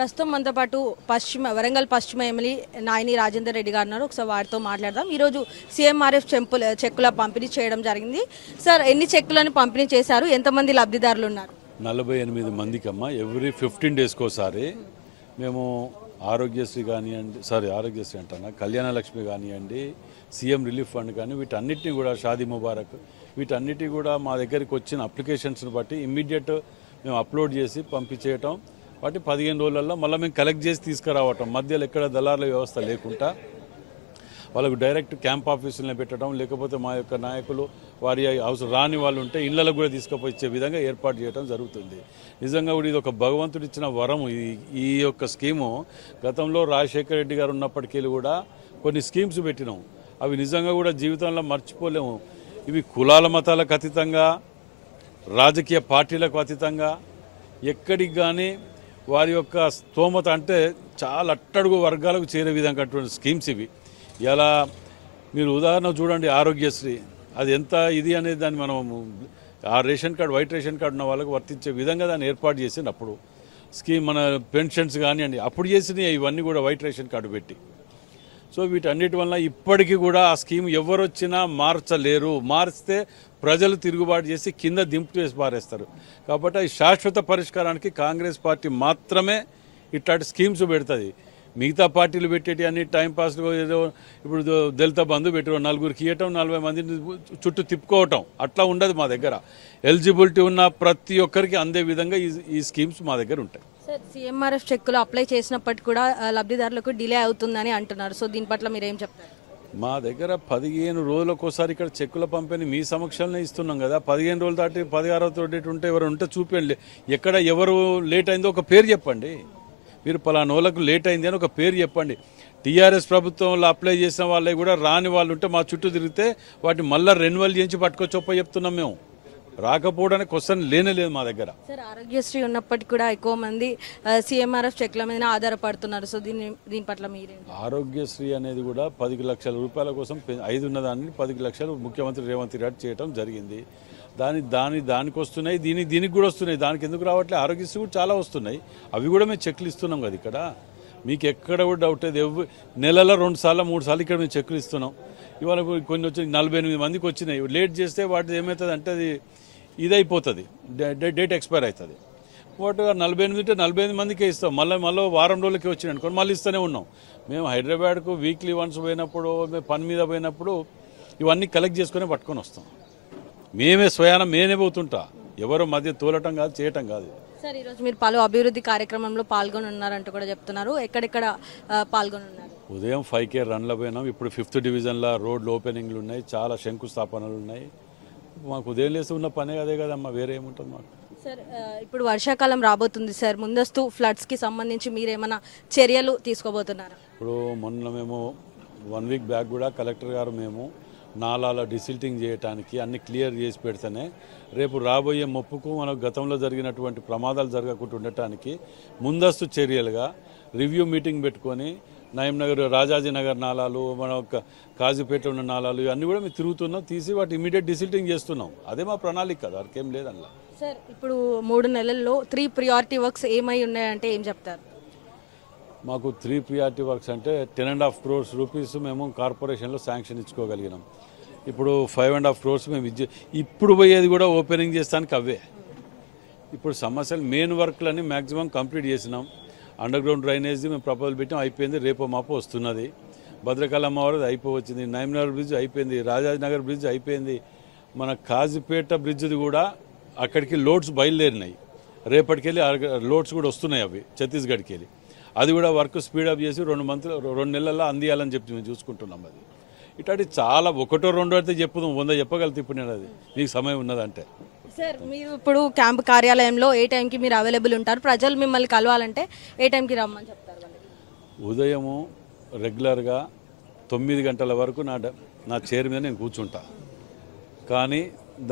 ప్రస్తుతం మనతో పాటు వరంగల్ పశ్చిమ ఎమ్మెల్యే నాయని రాజేందర్ రెడ్డి గారు ఉన్నారు. ఒకసారి వారితో మాట్లాడదాం. ఈరోజు సీఎంఆర్ఎఫ్ చెక్కుల పంపిణీ చేయడం జరిగింది. సార్, ఎన్ని చెక్కులను పంపిణీ చేశారు? ఎంతమంది లబ్ధిదారులు ఉన్నారు? 48 మందికి అమ్మ. ఎవ్రీ 15 డేస్కి ఒకసారి మేము ఆరోగ్యశ్రీ కానివ్వండి, ఆరోగ్యశ్రీ అంటున్నా, కళ్యాణ లక్ష్మి కానివ్వండి, సీఎం రిలీఫ్ ఫండ్ కానీ వీటన్నిటిని కూడా, షాదీ ముబారక్, వీటన్నిటి కూడా మా దగ్గరికి వచ్చిన అప్లికేషన్స్ని బట్టి ఇమ్మీడియట్ మేము అప్లోడ్ చేసి పంపించేయటం. వాటి 15 రోజులలో మళ్ళీ మేము కలెక్ట్ చేసి తీసుకురావటం. మధ్యలో ఎక్కడ దళారుల వ్యవస్థ లేకుండా వాళ్ళకు డైరెక్ట్ క్యాంప్ ఆఫీసులను పెట్టడం, లేకపోతే మా యొక్క నాయకులు వారి అవసరం రాని వాళ్ళు ఉంటే ఇళ్లకు కూడా తీసుకుపోయి ఇచ్చే విధంగా ఏర్పాటు చేయడం జరుగుతుంది. నిజంగా కూడా ఇది ఒక భగవంతుడు ఇచ్చిన వరం. ఈ యొక్క స్కీము గతంలో రాజశేఖర రెడ్డి గారు ఉన్నప్పటికీ కూడా కొన్ని స్కీమ్స్ పెట్టినాం. అవి నిజంగా కూడా జీవితంలో మర్చిపోలేము. ఇవి కులాల మతాలకు అతీతంగా, రాజకీయ పార్టీలకు అతీతంగా ఎక్కడికి కానీ వారి యొక్క స్తోమత అంటే చాలా అట్టడుగు వర్గాలకు చేరే విధంగా అటువంటి స్కీమ్స్ ఇవి. ఇలా మీరు ఉదాహరణ చూడండి, ఆరోగ్యశ్రీ అది ఎంత ఇది అనేది దాన్ని మనం ఆ ration card, white ration card ఉన్న వాళ్ళకు వర్తించే విధంగా దాన్ని ఏర్పాటు చేసినప్పుడు స్కీమ్, మన పెన్షన్స్ కానివ్వండి అప్పుడు చేసినాయి ఇవన్నీ కూడా వైట్ రేషన్ కార్డు పెట్టి. సో వీటన్నిటి వల్ల ఇప్పటికీ కూడా ఆ స్కీమ్ ఎవరు వచ్చినా మార్చలేరు. మారిస్తే ప్రజలు తిరుగుబాటు చేసి కింద దింపు చేసి పారేస్తారు. కాబట్టి ఈ శాశ్వత పరిష్కారానికి కాంగ్రెస్ పార్టీ మాత్రమే ఇట్లాంటి స్కీమ్స్ పెడుతుంది. మిగతా పార్టీలు పెట్టేటి అన్ని టైంపాస్లో ఏదో ఇప్పుడు దళిత బంధు పెట్టడం, నలుగురికి ఇవ్వటం, 40 మందిని చుట్టూ తిప్పుకోవటం, అట్లా ఉండదు మా దగ్గర. ఎలిజిబిలిటీ ఉన్న ప్రతి ఒక్కరికి అందే విధంగా ఈ స్కీమ్స్ మా దగ్గర ఉంటాయి. సార్, సీఎంఆర్ఎఫ్ చెక్కులు అప్లై చేసినప్పటికీ కూడా లబ్ధిదారులకు డిలే అవుతుందని అంటున్నారు. సో దీని పట్ల మీరు ఏం చెప్తారు? మా దగ్గర 15 రోజులకోసారి ఇక్కడ చెక్కుల పంపిణీ మీ సమక్షంలోనే ఇస్తున్నాం కదా. 15 రోజులు దాటి 16వ తోటి ఉంటే ఎవరు ఉంటే చూపించండి. ఎక్కడ ఎవరు లేట్ అయిందో ఒక పేరు చెప్పండి. మీరు పలానా వాళ్ళకు లేట్ అయింది అని ఒక పేరు చెప్పండి. టీఆర్ఎస్ ప్రభుత్వంలో అప్లై చేసిన వాళ్ళే కూడా రాని వాళ్ళు ఉంటే మా చుట్టూ తిరిగితే వాటిని మళ్ళీ రెన్యువల్ చేయించి పట్టుకొచ్చొప్ప చెప్తున్నాం. మేము రాకపోవడానికి క్వశ్చన్ లేనేలేదు మా దగ్గర. సార్, ఆరోగ్యశ్రీ ఉన్నప్పటికీ కూడా ఎక్కువ మంది సీఎంఆర్ఎఫ్ చెక్ల మీద ఆధారపడుతున్నారు. సో దీని పట్ల మీరే? ఆరోగ్యశ్రీ అనేది కూడా 10 లక్షల రూపాయల కోసం 5 ఉన్నదాన్ని 10 లక్షలు ముఖ్యమంత్రి రేవంత్ రెడ్డి చేయడం జరిగింది. దానికి వస్తున్నాయి, దీనికి కూడా వస్తున్నాయి. దానికి ఎందుకు రావట్లేదు? ఆరోగ్యశ్రీ కూడా చాలా వస్తున్నాయి. అవి కూడా మేము చెక్లు ఇస్తున్నాం కదా. ఇక్కడ మీకు ఎక్కడ కూడా డౌట్ లేదు. నెలలో 2 సార్లు 3 సార్లు ఇక్కడ మేము చెక్లు ఇస్తున్నాం. ఇవాళ కొన్ని వచ్చి 48 మందికి వచ్చినాయి. లేట్ చేస్తే వాటి ఏమవుతుంది అంటే అది ఇదైపోతుంది, డేట్ ఎక్స్పైర్ అవుతుంది. వాటి 48 అంటే 48 మందికే ఇస్తాం. మళ్ళీ వారం రోజులకి వచ్చినాయి అనుకోండి, మళ్ళీ ఇస్తూనే ఉన్నాం. మేము హైదరాబాద్కు వీక్లీ వన్స్ పోయినప్పుడు, పని మీద పోయినప్పుడు ఇవన్నీ కలెక్ట్ చేసుకుని పట్టుకొని వస్తాం. మేమే నేనే పోతుంటా. ఎవరో మధ్య తోలటం కాదు, చేయటం కాదు. సార్, ఈరోజు మీరు పలు అభివృద్ధి కార్యక్రమంలో పాల్గొని ఉన్నారంటూ కూడా చెప్తున్నారు. ఎక్కడెక్కడ పాల్గొని ఉన్నారు? ఉదయం 5K రన్లో పోయినాం. ఇప్పుడు 5th డివిజన్లో రోడ్లు ఓపెనింగ్లు ఉన్నాయి, చాలా శంకుస్థాపనలు ఉన్నాయి. మాకు ఉదయం లేసి ఉన్న పనే అదే కదమ్మా, వేరే ఏముంటుంది మాకు. సార్, ఇప్పుడు వర్షాకాలం రాబోతుంది సార్. ముందస్తు ఫ్లడ్స్కి సంబంధించి మీరు ఏమైనా చర్యలు తీసుకోబోతున్నారా? ఇప్పుడు మొన్న మేము 1 వీక్ బ్యాక్ కూడా కలెక్టర్ గారు మేము నాలాల డిసిల్టింగ్ చేయడానికి అన్ని క్లియర్ చేసి పెడితేనే రేపు రాబోయే ముప్పుకు మనకు గతంలో జరిగినటువంటి ప్రమాదాలు జరగకుండా ఉండటానికి ముందస్తు చర్యలుగా రివ్యూ మీటింగ్ పెట్టుకొని నగర్, రాజాజీ నగర్ నాలాలు, మన కాజీపేటలో ఉన్న నాలాలు ఇవన్నీ కూడా మేము తిరుగుతున్నాం. తీసి వాటి ఇమీడియట్ డిసిల్టింగ్ చేస్తున్నాం. అదే మా ప్రణాళిక కదా, అరికేం లేదల్లా. సార్, ఇప్పుడు 3 నెలల్లో 3 ప్రియారిటీ వర్క్స్ ఏమై ఉన్నాయంటే ఏం చెప్తారు? మాకు 3 ప్రియారిటీ వర్క్స్ అంటే 10.5 crores రూపీస్ మేము కార్పొరేషన్లో శాంక్షన్ ఇచ్చుకోగలిగినాం. ఇప్పుడు 5.5 crores మేము ఇప్పుడు పోయేది కూడా ఓపెనింగ్ చేస్తానికి అవే. ఇప్పుడు సమస్యలు మెయిన్ వర్క్లన్నీ మ్యాక్సిమం కంప్లీట్ చేసినాం. అండర్ గ్రౌండ్ డ్రైనేజ్ మేము ప్రపోజల్ పెట్టాం, అయిపోయింది. రేపో మాపో వస్తున్నది. భద్రకాళి అమ్మవారిది అయిపోవచ్చింది. నగర్ బ్రిడ్జ్ అయిపోయింది. రాజానగర్ బ్రిడ్జ్ అయిపోయింది. మన కాజీపేట బ్రిడ్జ్ది కూడా అక్కడికి లోడ్స్ బయలుదేరినాయి. రేపటికెళ్ళి లోడ్స్ కూడా వస్తున్నాయి అవి ఛత్తీస్గఢ్కి వెళ్ళి. అది కూడా వర్క్ స్పీడప్ చేసి 2 నెలల్లో అందియాలని చెప్పి మేము చూసుకుంటున్నాం. అది ఇట్లాంటి చాలా 1-2 అయితే చెప్పుదాం, 100 చెప్పగలుగుతా ఇప్పుడు నేను. అది మీకు సమయం ఉన్నదంటే. సార్, మీరు ఇప్పుడు క్యాంప్ కార్యాలయంలో ఏ టైంకి మీరు అవైలబుల్ ఉంటారు? ప్రజలు మిమ్మల్ని కలవాలంటే ఏ టైంకి రమ్మని చెప్తారు? ఉదయము రెగ్యులర్గా 9 గంటల వరకు నా చైర్ మీద నేను కూర్చుంటా. కానీ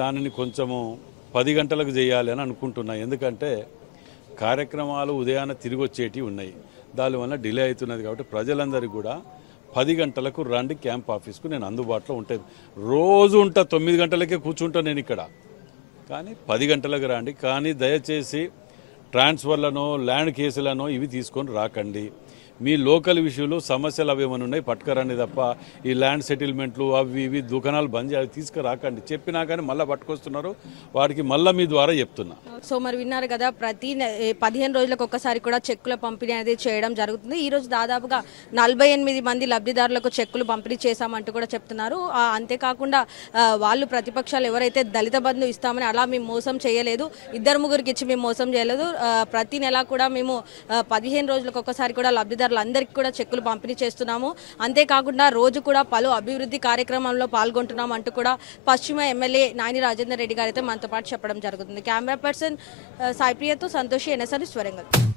దానిని కొంచెము 10 గంటలకు చేయాలి అని అనుకుంటున్నా. ఎందుకంటే కార్యక్రమాలు ఉదయాన్నే తిరిగి వచ్చేటివి ఉన్నాయి. దానివల్ల డిలే అవుతున్నది. కాబట్టి ప్రజలందరికీ కూడా 10 గంటలకు రండి క్యాంప్ ఆఫీస్కు, నేను అందుబాటులో ఉంటాను. రోజు ఉంటా, 9 గంటలకే కూర్చుంటా నేను ఇక్కడ. కానీ 10 గంటలకు రండి. కానీ దయచేసి ట్రాన్స్ఫర్లను ల్యాండ్ కేసులను ఇవి తీసుకొని రాకండి. మీ లోకల్ విషయంలో సమస్యలు అవి ఏమైనా ఉన్నాయి పట్టుకరండి తప్ప ఈ ల్యాండ్ సెటిల్మెంట్లు అవి ఇవి దుకాణాలు బంద్ చేయాలి తీసుకురాకండి. చెప్పినా కానీ మళ్ళీ పట్టుకొస్తున్నారు. వాడికి మళ్ళీ మీ ద్వారా చెప్తున్నా. సో మరి విన్నారు కదా, ప్రతి 15 రోజులకు ఒక్కసారి కూడా చెక్కుల పంపిణీ అనేది చేయడం జరుగుతుంది. ఈ రోజు దాదాపుగా 48 మంది లబ్ధిదారులకు చెక్కులు పంపిణీ చేశామంటూ కూడా చెప్తున్నారు. అంతేకాకుండా వాళ్ళు ప్రతిపక్షాలు ఎవరైతే దళిత బంధు ఇస్తామని అలా మేము మోసం చేయలేదు, 2-3కి ఇచ్చి మేము మోసం చేయలేదు. ప్రతి నెల కూడా మేము 15 రోజులకు ఒక్కసారి కూడా లబ్ధిదారులందరికీ కూడా చెక్కులు పంపిణీ చేస్తున్నాము. అంతేకాకుండా రోజు కూడా పలు అభివృద్ధి కార్యక్రమంలో పాల్గొంటున్నాం అంటూ కూడా పశ్చిమ ఎమ్మెల్యే నాయని రాజేందర్ రెడ్డి గారు అయితే మనతో పాటు చెప్పడం జరుగుతుంది. కెమెరా పర్సన్ సాయిప్రియతో సంతోషి, NSR న్యూస్ వరంగల్.